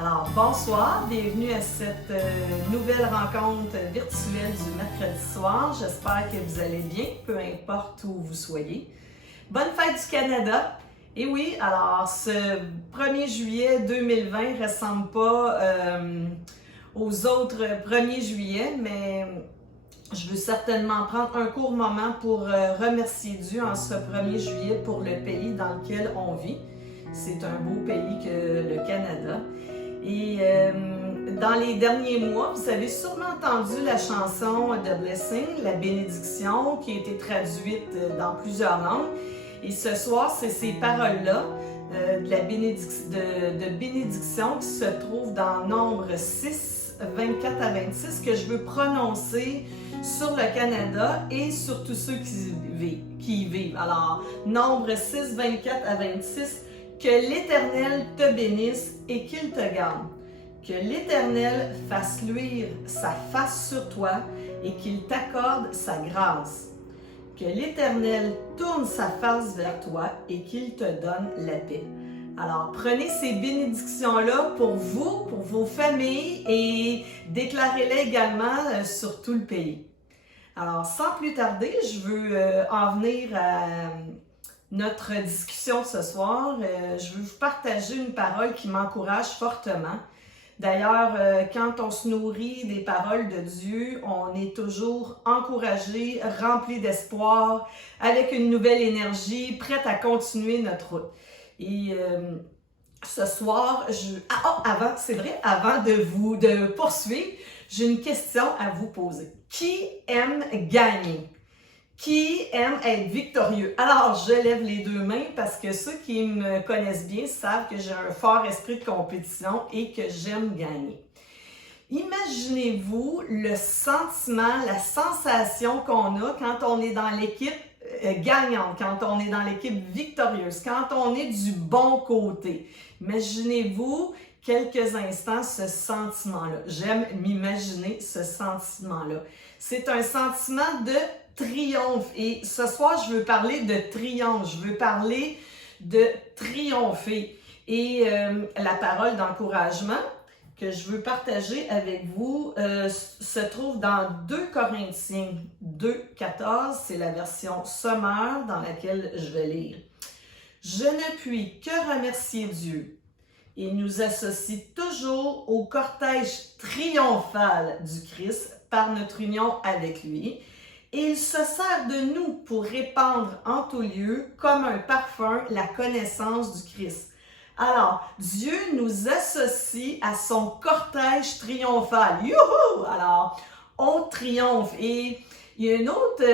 Alors, bonsoir, bienvenue à cette nouvelle rencontre virtuelle du mercredi soir. J'espère que vous allez bien, peu importe où vous soyez. Bonne fête du Canada! Et oui, alors ce 1er juillet 2020 ne ressemble pas aux autres 1er juillet, mais je veux certainement prendre un court moment pour remercier Dieu en ce 1er juillet pour le pays dans lequel on vit. C'est un beau pays que le Canada. Et dans les derniers mois, vous avez sûrement entendu la chanson The Blessing, la bénédiction, qui a été traduite dans plusieurs langues. Et ce soir, c'est ces paroles-là de bénédiction qui se trouvent dans Nombre 6, 24 à 26, que je veux prononcer sur le Canada et sur tous ceux qui y vivent. Alors, Nombre 6, 24 à 26, que l'Éternel te bénisse et qu'il te garde. Que l'Éternel fasse luire sa face sur toi et qu'il t'accorde sa grâce. Que l'Éternel tourne sa face vers toi et qu'il te donne la paix. Alors, prenez ces bénédictions-là pour vous, pour vos familles et déclarez-les également sur tout le pays. Alors, sans plus tarder, je veux en venir à notre discussion ce soir. Je veux vous partager une parole qui m'encourage fortement. D'ailleurs, quand on se nourrit des paroles de Dieu, on est toujours encouragé, rempli d'espoir, avec une nouvelle énergie, prête à continuer notre route. Et ce soir, avant de poursuivre, j'ai une question à vous poser. Qui aime gagner? Qui aime être victorieux? Alors, je lève les deux mains parce que ceux qui me connaissent bien savent que j'ai un fort esprit de compétition et que j'aime gagner. Imaginez-vous le sentiment, la sensation qu'on a quand on est dans l'équipe gagnante, quand on est dans l'équipe victorieuse, quand on est du bon côté. Imaginez-vous quelques instants ce sentiment-là. J'aime m'imaginer ce sentiment-là. C'est un sentiment de triomphe. Et ce soir, je veux parler de triomphe. Je veux parler de triompher. Et la parole d'encouragement que je veux partager avec vous se trouve dans 2 Corinthiens 2, 14. C'est la version sommaire dans laquelle je vais lire. « Je ne puis que remercier Dieu. Il nous associe toujours au cortège triomphal du Christ par notre union avec lui. Et il se sert de nous pour répandre en tout lieu, comme un parfum, la connaissance du Christ. » Alors, Dieu nous associe à son cortège triomphal. Youhou! Alors, on triomphe. Et il y a une autre,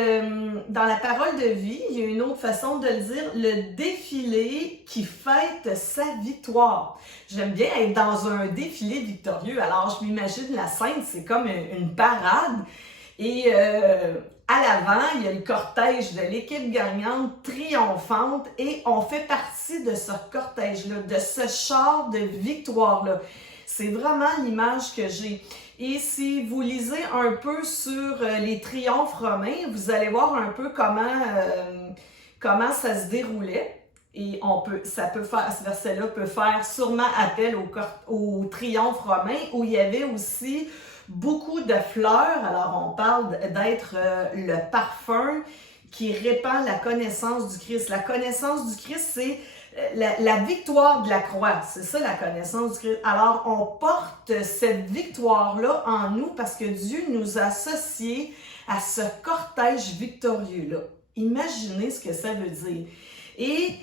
dans la parole de vie, il y a une autre façon de le dire, le défilé qui fête sa victoire. J'aime bien être dans un défilé victorieux. Alors, je m'imagine la scène, c'est comme une parade. Et à l'avant, il y a le cortège de l'équipe gagnante triomphante et on fait partie de ce cortège-là, de ce char de victoire-là. C'est vraiment l'image que j'ai. Et si vous lisez un peu sur les triomphes romains, vous allez voir un peu comment ça se déroulait. Et ce verset-là peut faire sûrement appel au triomphe romain où il y avait aussi beaucoup de fleurs. Alors, on parle d'être le parfum qui répand la connaissance du Christ. La connaissance du Christ, c'est la victoire de la croix. C'est ça, la connaissance du Christ. Alors, on porte cette victoire-là en nous parce que Dieu nous a associés à ce cortège victorieux-là. Imaginez ce que ça veut dire. Et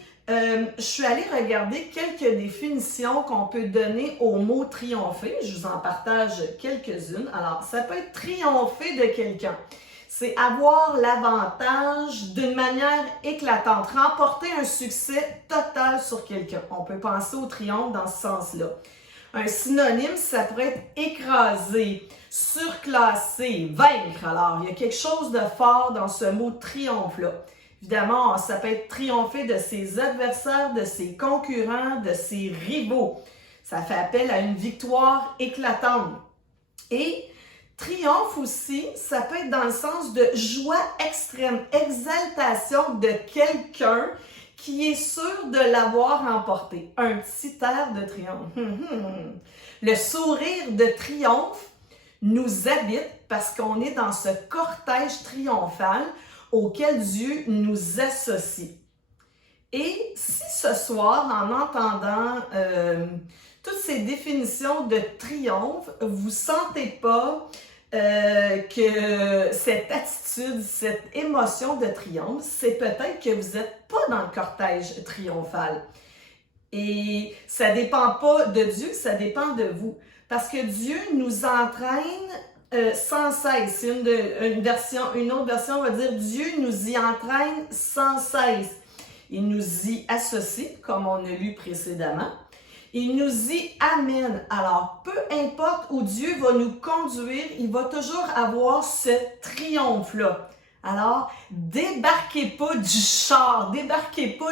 je suis allée regarder quelques définitions qu'on peut donner au mot triompher. Je vous en partage quelques-unes. Alors, ça peut être triompher de quelqu'un. C'est avoir l'avantage d'une manière éclatante, remporter un succès total sur quelqu'un. On peut penser au triomphe dans ce sens-là. Un synonyme, ça pourrait être écraser, surclasser, vaincre. Alors, il y a quelque chose de fort dans ce mot triomphe-là. Évidemment, ça peut être triompher de ses adversaires, de ses concurrents, de ses rivaux. Ça fait appel à une victoire éclatante. Et triomphe aussi, ça peut être dans le sens de joie extrême, exaltation de quelqu'un qui est sûr de l'avoir emporté. Un petit air de triomphe. Le sourire de triomphe nous habite parce qu'on est dans ce cortège triomphal auquel Dieu nous associe. Et si ce soir, en entendant toutes ces définitions de triomphe, vous ne sentez pas que cette attitude, cette émotion de triomphe, c'est peut-être que vous n'êtes pas dans le cortège triomphal. Et ça ne dépend pas de Dieu, ça dépend de vous. Parce que Dieu nous entraîne sans cesse. Une autre version va dire Dieu nous y entraîne sans cesse. Il nous y associe, comme on a lu précédemment. Il nous y amène. Alors, peu importe où Dieu va nous conduire, il va toujours avoir ce triomphe-là. Alors, débarquez pas du char, débarquez pas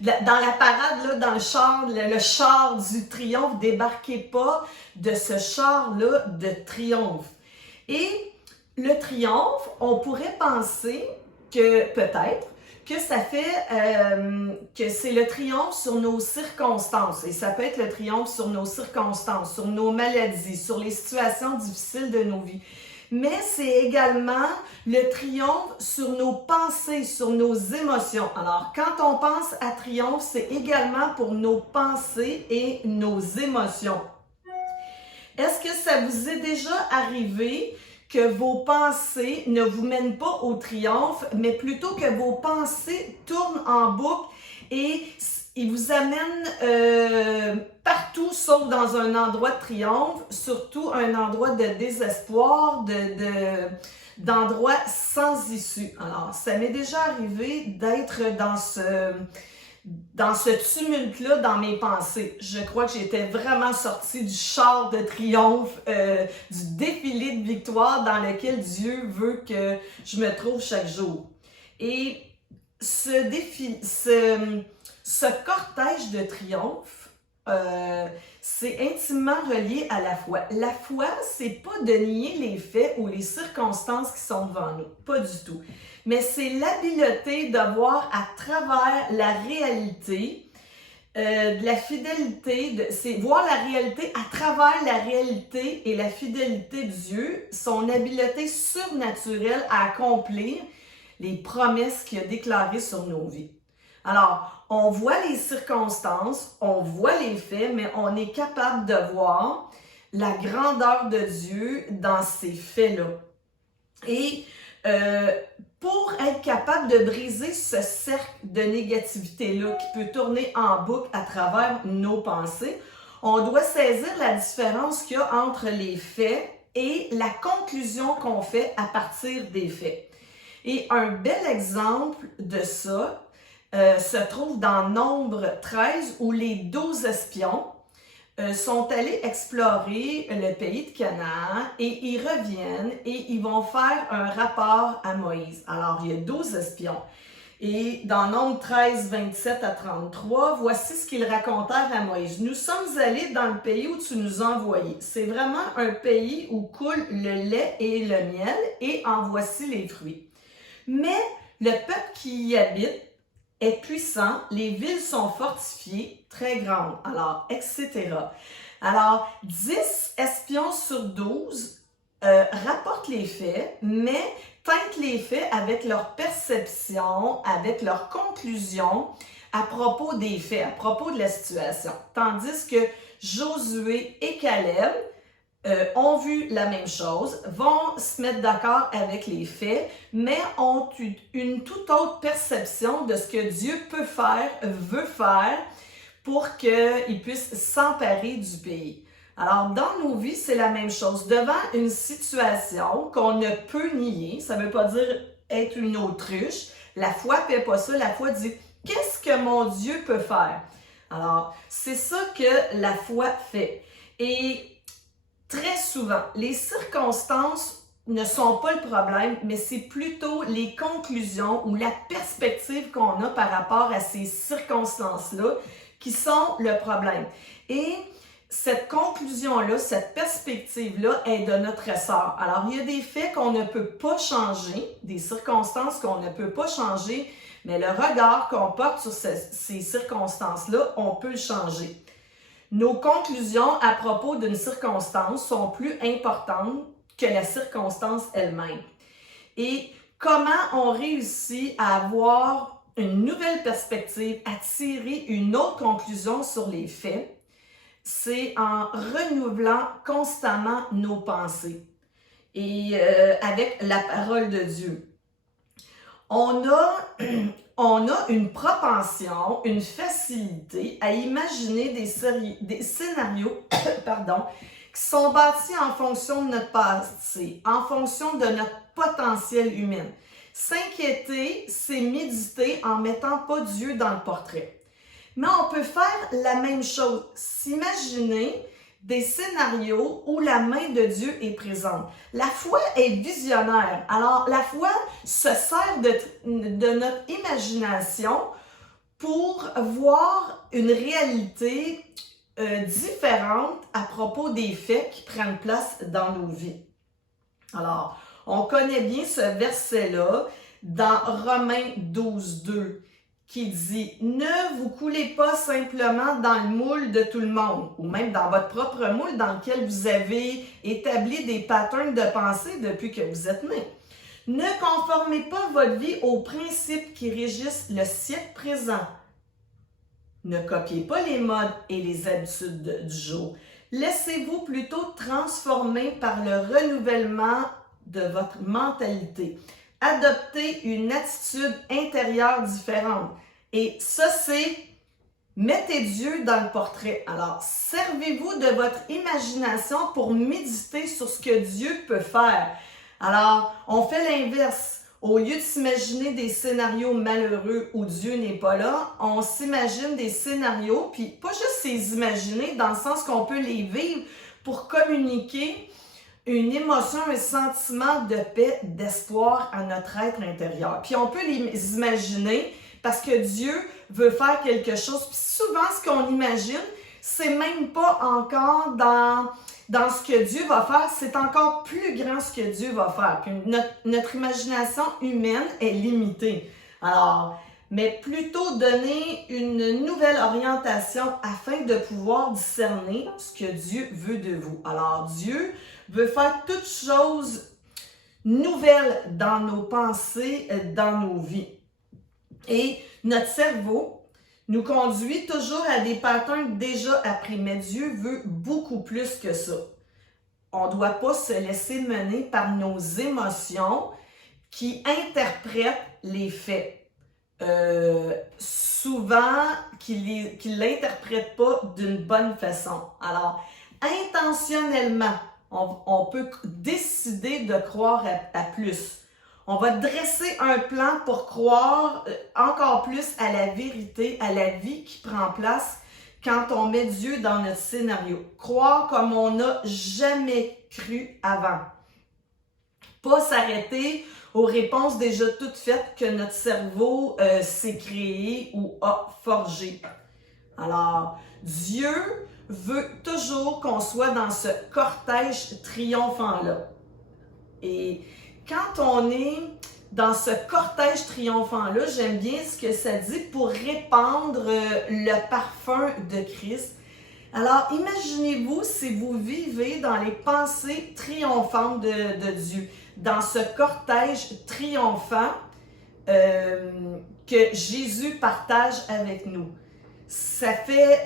dans la parade, là, dans le char, le char du triomphe, débarquez pas de ce char-là de triomphe. Et le triomphe, on pourrait penser que peut-être, que ça fait que c'est le triomphe sur nos circonstances. Et ça peut être le triomphe sur nos circonstances, sur nos maladies, sur les situations difficiles de nos vies. Mais c'est également le triomphe sur nos pensées, sur nos émotions. Alors, quand on pense à triomphe, c'est également pour nos pensées et nos émotions. Est-ce que ça vous est déjà arrivé que vos pensées ne vous mènent pas au triomphe, mais plutôt que vos pensées tournent en boucle et ils vous amènent partout sauf dans un endroit de triomphe, surtout un endroit de désespoir, d'endroit sans issue. Alors, ça m'est déjà arrivé d'être dans ce tumulte-là dans mes pensées. Je crois que j'étais vraiment sortie du char de triomphe, du défilé de victoire dans lequel Dieu veut que je me trouve chaque jour. Et ce cortège de triomphe, c'est intimement relié à la foi. La foi, c'est pas de nier les faits ou les circonstances qui sont devant nous, pas du tout. Mais c'est l'habileté de voir à travers la réalité, de la fidélité, c'est voir la réalité à travers la réalité et la fidélité de Dieu, son habileté surnaturelle à accomplir les promesses qu'il a déclarées sur nos vies. Alors, on voit les circonstances, on voit les faits, mais on est capable de voir la grandeur de Dieu dans ces faits-là. Et pour être capable de briser ce cercle de négativité-là qui peut tourner en boucle à travers nos pensées, on doit saisir la différence qu'il y a entre les faits et la conclusion qu'on fait à partir des faits. Et un bel exemple de ça se trouve dans Nombre 13 où les 12 espions sont allés explorer le pays de Canaan et ils reviennent et ils vont faire un rapport à Moïse. Alors, il y a 12 espions. Et dans Nombre 13, 27 à 33, voici ce qu'ils racontèrent à Moïse. « Nous sommes allés dans le pays où tu nous as envoyés. C'est vraiment un pays où coule le lait et le miel et en voici les fruits. Mais le peuple qui y habite est puissant, les villes sont fortifiées, très grandes, alors, etc. » Alors, 10 espions sur 12 rapportent les faits, mais teintent les faits avec leur perception, avec leur conclusion à propos des faits, à propos de la situation. Tandis que Josué et Caleb ont vu la même chose, vont se mettre d'accord avec les faits, mais ont une toute autre perception de ce que Dieu peut faire, veut faire pour qu'ils puissent s'emparer du pays. Alors, dans nos vies, c'est la même chose. Devant une situation qu'on ne peut nier, ça ne veut pas dire être une autruche, la foi ne fait pas ça, la foi dit « Qu'est-ce que mon Dieu peut faire? » Alors, c'est ça que la foi fait. Et très souvent, les circonstances ne sont pas le problème, mais c'est plutôt les conclusions ou la perspective qu'on a par rapport à ces circonstances-là qui sont le problème. Et cette conclusion-là, cette perspective-là est de notre ressort. Alors, il y a des faits qu'on ne peut pas changer, des circonstances qu'on ne peut pas changer, Mais le regard qu'on porte sur ces circonstances-là, on peut le changer. Nos conclusions à propos d'une circonstance sont plus importantes que la circonstance elle-même. Et comment on réussit à avoir une nouvelle perspective, à tirer une autre conclusion sur les faits? C'est en renouvelant constamment nos pensées et avec la parole de Dieu. On a une propension, une facilité à imaginer des scénarios qui sont bâtis en fonction de notre passé, en fonction de notre potentiel humain. S'inquiéter, c'est méditer en mettant pas Dieu dans le portrait. Mais on peut faire la même chose, s'imaginer des scénarios où la main de Dieu est présente. La foi est visionnaire. Alors, la foi se sert de notre imagination pour voir une réalité différente à propos des faits qui prennent place dans nos vies. Alors, on connaît bien ce verset-là dans Romains 12:2. Qui dit « Ne vous coulez pas simplement dans le moule de tout le monde, ou même dans votre propre moule dans lequel vous avez établi des patterns de pensée depuis que vous êtes né. Ne conformez pas votre vie aux principes qui régissent le siècle présent. Ne copiez pas les modes et les habitudes du jour. Laissez-vous plutôt transformer par le renouvellement de votre mentalité. Adoptez une attitude intérieure différente. Et ça, c'est mettez Dieu dans le portrait. Alors, servez-vous de votre imagination pour méditer sur ce que Dieu peut faire. Alors, on fait l'inverse. Au lieu de s'imaginer des scénarios malheureux où Dieu n'est pas là, on s'imagine des scénarios, puis pas juste les imaginer dans le sens qu'on peut les vivre pour communiquer une émotion, un sentiment de paix, d'espoir à notre être intérieur. Puis on peut les imaginer parce que Dieu veut faire quelque chose. Puis souvent, ce qu'on imagine, c'est même pas encore dans ce que Dieu va faire, c'est encore plus grand ce que Dieu va faire. Puis notre imagination humaine est limitée. Alors, mais plutôt donner une nouvelle orientation afin de pouvoir discerner ce que Dieu veut de vous. Alors, Dieu veut faire toutes choses nouvelles dans nos pensées, dans nos vies. Et notre cerveau nous conduit toujours à des patterns déjà appris, mais Dieu veut beaucoup plus que ça. On ne doit pas se laisser mener par nos émotions qui interprètent les faits. Souvent, qui ne l'interprètent pas d'une bonne façon. Alors, intentionnellement, on peut décider de croire à plus. On va dresser un plan pour croire encore plus à la vérité, à la vie qui prend place quand on met Dieu dans notre scénario. Croire comme on n'a jamais cru avant. Pas s'arrêter aux réponses déjà toutes faites que notre cerveau s'est créé ou a forgé. Alors, Dieu veut toujours qu'on soit dans ce cortège triomphant-là. Et quand on est dans ce cortège triomphant-là, j'aime bien ce que ça dit pour répandre le parfum de Christ. Alors, imaginez-vous si vous vivez dans les pensées triomphantes de Dieu, dans ce cortège triomphant que Jésus partage avec nous. Ça fait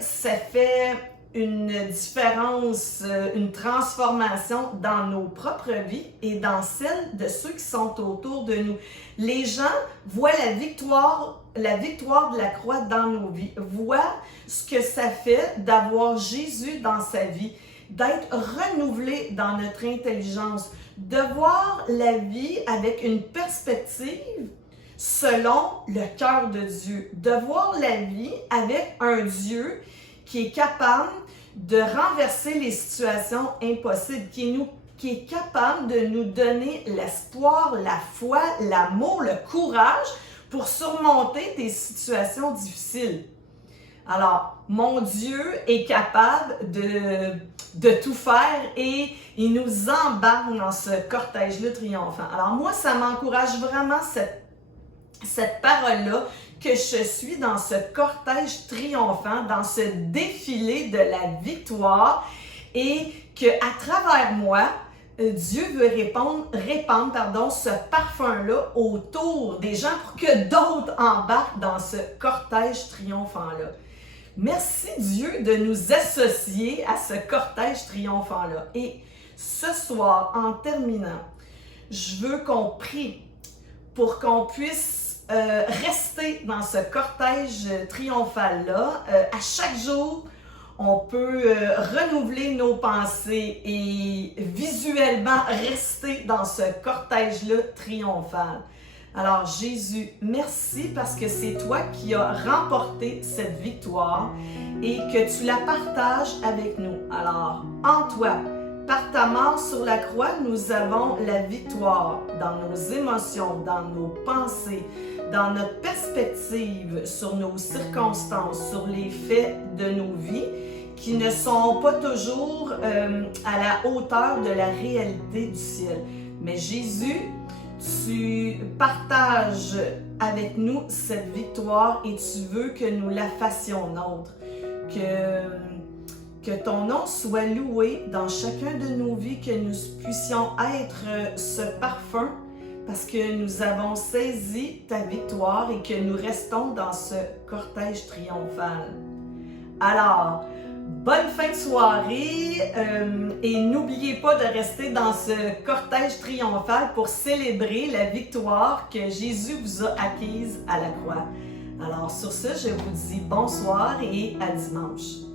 une différence, une transformation dans nos propres vies et dans celle de ceux qui sont autour de nous. Les gens voient la victoire de la croix dans nos vies, voient ce que ça fait d'avoir Jésus dans sa vie, d'être renouvelé dans notre intelligence, de voir la vie avec une perspective selon le cœur de Dieu, de voir la vie avec un Dieu qui est capable de renverser les situations impossibles, qui est capable de nous donner l'espoir, la foi, l'amour, le courage pour surmonter des situations difficiles. Alors, mon Dieu est capable de tout faire et il nous embarque dans ce cortège-là triomphant. Alors moi, ça m'encourage vraiment cette parole-là, que je suis dans ce cortège triomphant, dans ce défilé de la victoire et qu'à travers moi, Dieu veut répandre ce parfum-là autour des gens pour que d'autres embarquent dans ce cortège triomphant-là. Merci Dieu de nous associer à ce cortège triomphant-là. Et ce soir, en terminant, je veux qu'on prie pour qu'on puisse rester dans ce cortège triomphal-là. À chaque jour, on peut renouveler nos pensées et visuellement rester dans ce cortège-là triomphal. Alors Jésus, merci parce que c'est toi qui as remporté cette victoire et que tu la partages avec nous. Alors, en toi, par ta mort sur la croix, nous avons la victoire dans nos émotions, dans nos pensées, dans notre perspective sur nos circonstances, sur les faits de nos vies qui ne sont pas toujours à la hauteur de la réalité du ciel. Mais Jésus, tu partages avec nous cette victoire et tu veux que nous la fassions nôtre. Que ton nom soit loué dans chacun de nos vies, que nous puissions être ce parfum parce que nous avons saisi ta victoire et que nous restons dans ce cortège triomphal. Alors, bonne fin de soirée et n'oubliez pas de rester dans ce cortège triomphal pour célébrer la victoire que Jésus vous a acquise à la croix. Alors sur ce, je vous dis bonsoir et à dimanche.